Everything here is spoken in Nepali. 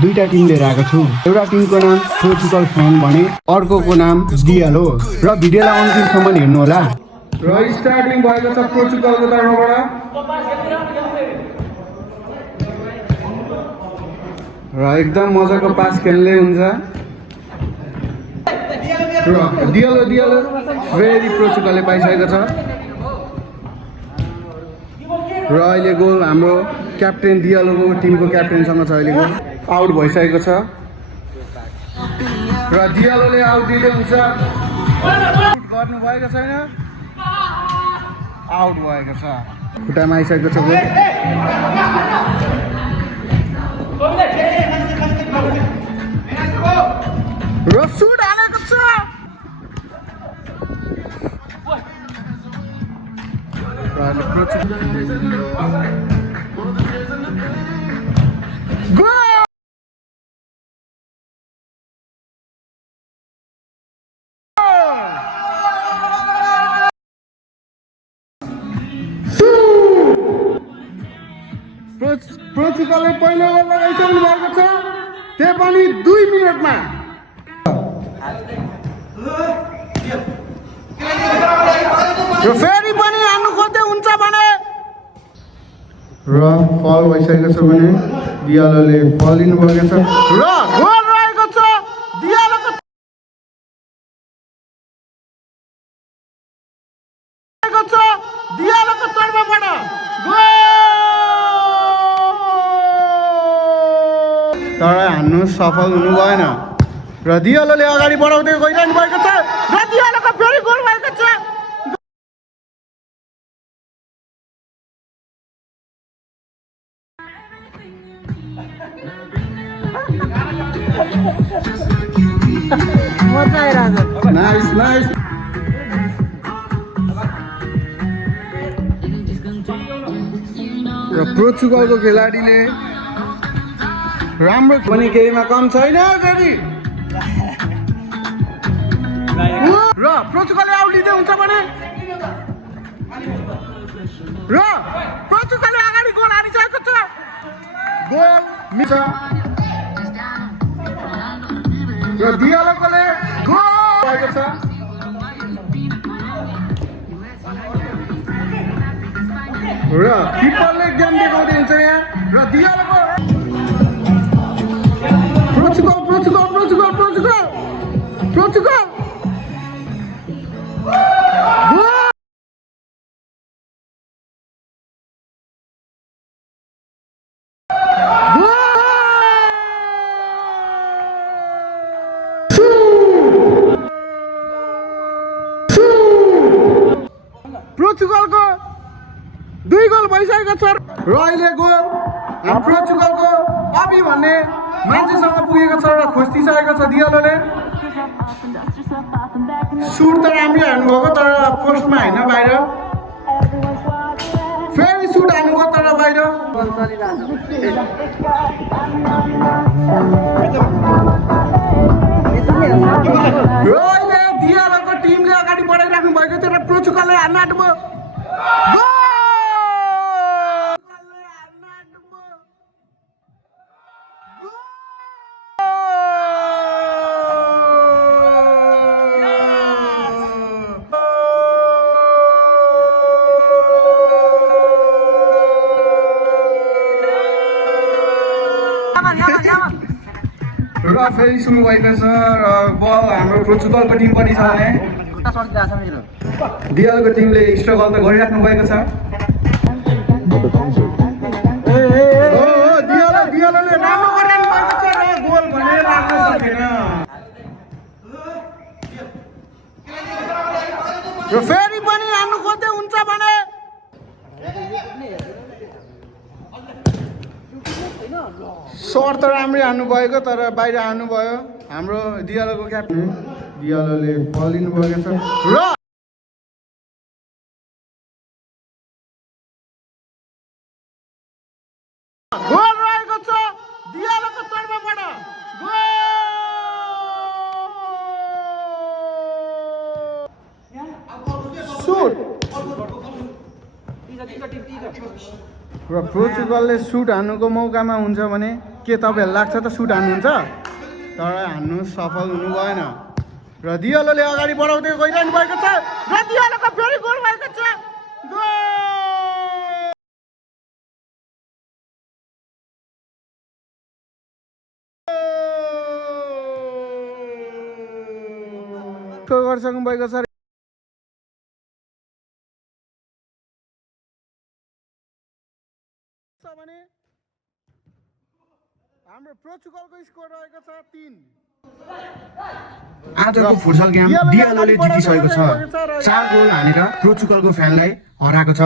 दुईटा टिम लिएर आएको छु। एउटा टिमको नाम पोर्चुगल फ्यान भने अर्कोको नाम डिएल हो र भिडियोलाई अन्तिमसम्म हेर्नु होला। र स्टार्टिङ भएको छ पोर्चुगलको तर्फबाट र एकदम मजाको पास खेल्दै हुन्छ र डिएल फेरि पोर्चुगलले पाइसकेको छ र अहिले गोल हाम्रो क्याप्टेन डिएलको टिमको क्याप्टेनसँग छ। अहिले गोल आउट भइसकेको छ र डिएलले आउट दिँदै हुन्छ। गर्नु भएको छैन, आउट भएको छ। खुट्टामा आइसकेको छ गोल र सुट हालेको छ। पोर्चुगलले पहिलो गोल लगाइसक्नु भएको छ, त्यो पनि 2 मिनेटमा। र फेरि पनि हान्नु खोज्दै हुन्छ भने र फल भइसकेको छ भने डिएलले फल लिनुभएको छ र गोल रहेको छ डिएलको तर्फबाट गोल। तर हान्नु सफल हुनु भएन र डिएलले अगाडि बढाउँदै गइरहनु भएको छ र डिएलको फेरि गोल भएको छ। मजा आइरहेको छ। Nice nice. र पोर्चुगलको खेलाडीले राम्रो पनि केहीमा कम छैन फेरि र पोर्चुगलले आउट लिँदै हुन्छ भने र पोर्चुगलले अगाडि गोल हानिसकेको छ। गोल मिस र डिएलकोले गोल भएको छ र किपरले गेम देखाउँदै हुन्छ यहाँ र डिएलको पोर्चुगल पोर्चुगल पोर्चुगल पोर्चुगल पोर्चुगल पोर्चुगलको 2 गोल भइसकेको छ र अहिले गोल पोर्चुगलको अबी भन्ने मान्छेसँग पुगेको छ र खोजिसकेको छ डिएलले। सुट त राम्रै हान्नुभएको तर पोस्टमा होइन, बाहिर। फेरि सुट हान्नुभयो तर बाहिर। र अहिले डिएलको टिमले अगाडि बढाइराख्नु भएको थियो र पोर्चुगलले हान्न आँट्नुभयो। र फेरि सुरु भएको छ र बल हाम्रो पोर्चुगलको टिम पनि छ भने डिएलको टिमले स्ट्रगल त गरिराख्नु भएको छ। डिएलले राम्रो गरिराख्नु भएको छ र गोल भने लाग्न सकेन र फेरि पनि हान्नु खोज्दै हुन्छ भने सर त राम्रै हान्नु भएको तर बाहिर हान्नु भयो हाम्रो डिएलको क्याप्टेन। डिएलले फल लिनुभएको छ र गोल रहेको छ डिएलको तर्फबाट गोल। सुट र पोर्चुगलले सुट हान्नुको मौकामा हुन्छ भने के तपाईँहरू लाग्छ त सुट हान्नुहुन्छ तर हान्नु सफल हुनु भएन र दियालोले अगाडि बढाउँदै गइरहनु भएको छ र दियालोको फेरि गोल भएको छ गोल गरिसक्नु भएको छ भने हाम्रो पोर्चुगलको स्कोर रहेको छ 3 आजको फुटबल गेम डियालोले जितिसकेको छ 4 गोल हानेर पोर्चुगलको फ्यानलाई हराएको छ।